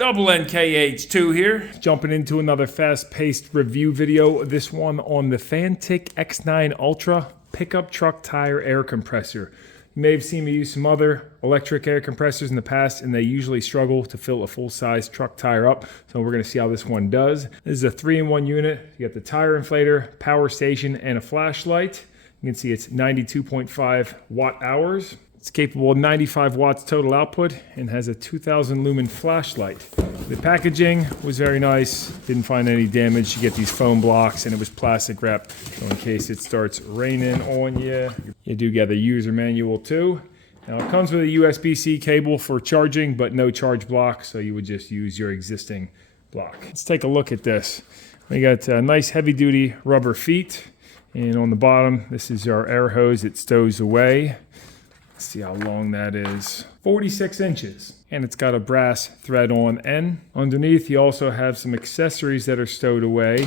Double NKH2 here, jumping into another fast-paced review video. This one on the Fantik X9 Ultra pickup truck tire air compressor. You may have seen me use some other electric air compressors in the past, and they usually struggle to fill a full-size truck tire up. So we're going to see how this one does. This is a 3-in-1 unit. You got the tire inflator, power station, and a flashlight. You can see it's 92.5 watt hours. It's capable of 95 watts total output and has a 2000 lumen flashlight. The packaging was very nice. Didn't find any damage. You get these foam blocks and it was plastic wrapped. So in case it starts raining on you. You do get the user manual too. Now it comes with a USB-C cable for charging, but no charge block. So you would just use your existing block. Let's take a look at this. We got nice heavy duty rubber feet. And on the bottom, this is our air hose. It stows away. See how long that is. 46 inches. And it's got a brass thread on end. Underneath, you also have some accessories that are stowed away.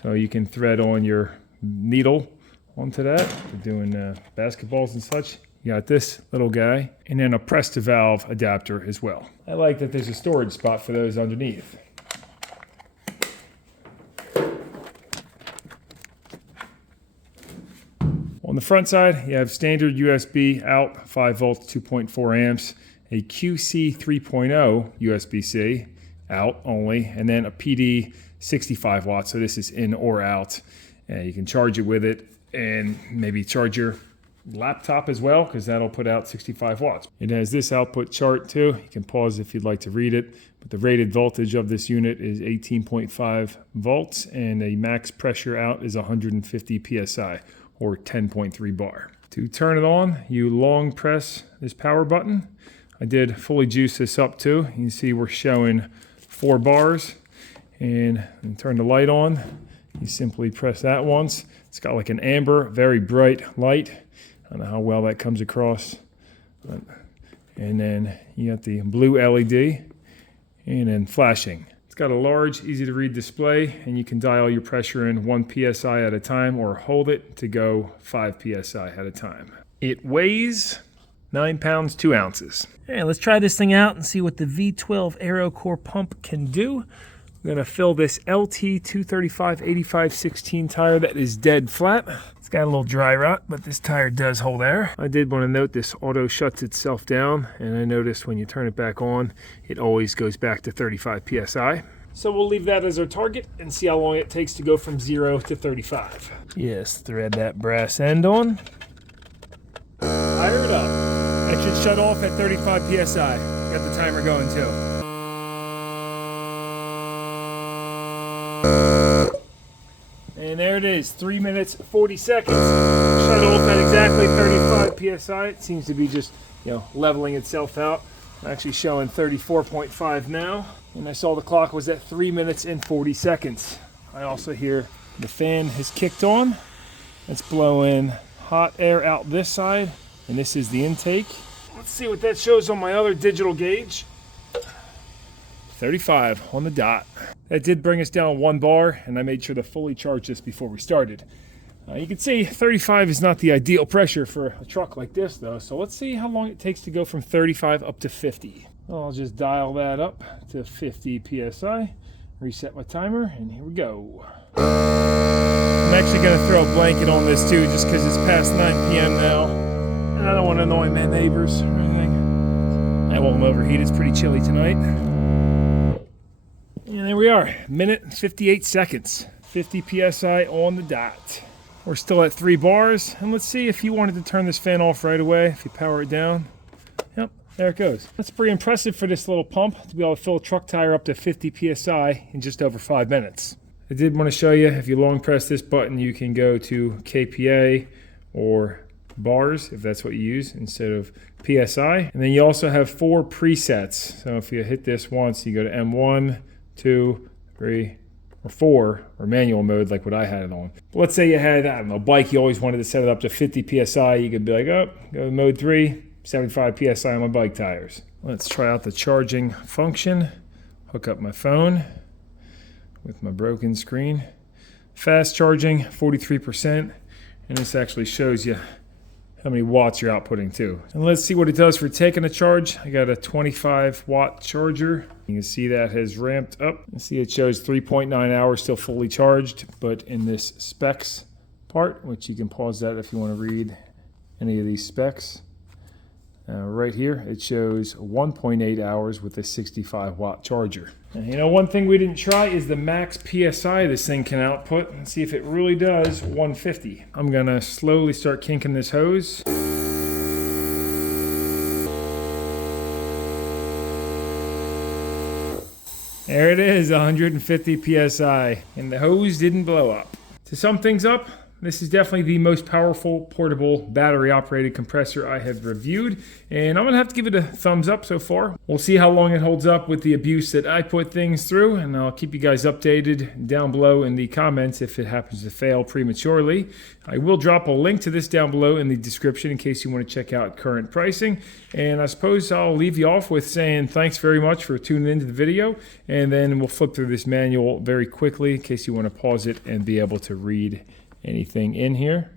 So you can thread on your needle onto that. For doing basketballs and such. You got this little guy. And then a press to valve adapter as well. I like that there's a storage spot for those underneath. On the front side, you have standard USB out, 5 volts, 2.4 amps, a QC 3.0 USB-C out only, and then a PD 65 watts. So this is in or out. And you can charge it with it and maybe charge your laptop as well, because that'll put out 65 watts. It has this output chart too. You can pause if you'd like to read it. But the rated voltage of this unit is 18.5 volts, and a max pressure out is 150 PSI. Or 10.3 bar. To turn it on, you long press this power button. I did fully juice this up too. You can see we're showing 4 bars. And turn the light on. You simply press that once. It's got like an amber, very bright light. I don't know how well that comes across. And then you got the blue LED and then flashing. Got a large, easy to read display, and you can dial your pressure in 1 PSI at a time or hold it to go 5 PSI at a time. It weighs 9 pounds, 2 ounces. Hey, let's try this thing out and see what the V12 AeroCore pump can do. We're gonna fill this LT 235 85/16 tire that is dead flat. It's got a little dry rot, but this tire does hold air. I did want to note this auto shuts itself down, and I noticed when you turn it back on, it always goes back to 35 PSI. So we'll leave that as our target and see how long it takes to go from 0 to 35. Yes, thread that brass end on. Fire it up. That should shut off at 35 PSI. Got the timer going too. And there it is, 3 minutes, 40 seconds. Shut off at exactly 35 PSI. It seems to be just, leveling itself out. I'm actually showing 34.5 now. And I saw the clock was at 3 minutes and 40 seconds. I also hear the fan has kicked on. It's blowing hot air out this side. And this is the intake. Let's see what that shows on my other digital gauge. 35 on the dot. That did bring us down 1 bar, and I made sure to fully charge this before we started. You can see 35 is not the ideal pressure for a truck like this though, so let's see how long it takes to go from 35 up to 50. I'll just dial that up to 50 PSI, reset my timer, and here we go. I'm actually going to throw a blanket on this too, just because it's past 9 p.m. now, and I don't want to annoy my neighbors or anything. I won't overheat, it's pretty chilly tonight. And there we are, minute and 58 seconds. 50 PSI on the dot. We're still at 3 bars, and let's see if you wanted to turn this fan off right away, if you power it down. Yep, there it goes. That's pretty impressive for this little pump, to be able to fill a truck tire up to 50 PSI in just over 5 minutes. I did want to show you, if you long press this button, you can go to KPA or bars, if that's what you use, instead of PSI. And then you also have 4 presets. So if you hit this once, you go to M1, 2, 3, or 4, or manual mode like what I had it on. But let's say you had, I don't know, a bike, you always wanted to set it up to 50 PSI. You could be like, oh, go to mode 3, 75 PSI on my bike tires. Let's try out the charging function. Hook up my phone with my broken screen. Fast charging, 43%. And this actually shows you how many watts you're outputting too. And let's see what it does for taking a charge. I got a 25 watt charger. You can see that has ramped up. You see it shows 3.9 hours still fully charged, but in this specs part, which you can pause that if you want to read any of these specs. Right here, it shows 1.8 hours with a 65 watt charger. And you know, one thing we didn't try is the max PSI this thing can output. Let's see if it really does 150. I'm gonna slowly start kinking this hose. There it is, 150 PSI. And the hose didn't blow up. To sum things up, this is definitely the most powerful portable battery-operated compressor I have reviewed, and I'm going to have to give it a thumbs up so far. We'll see how long it holds up with the abuse that I put things through, and I'll keep you guys updated down below in the comments if it happens to fail prematurely. I will drop a link to this down below in the description in case you want to check out current pricing, and I suppose I'll leave you off with saying thanks very much for tuning into the video, and then we'll flip through this manual very quickly in case you want to pause it and be able to read anything in here.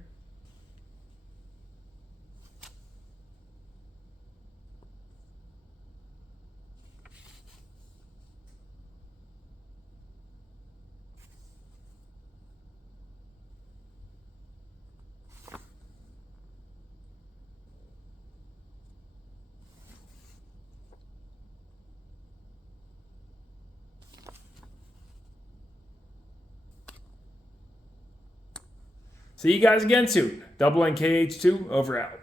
See you guys again soon. NNKH2 over out.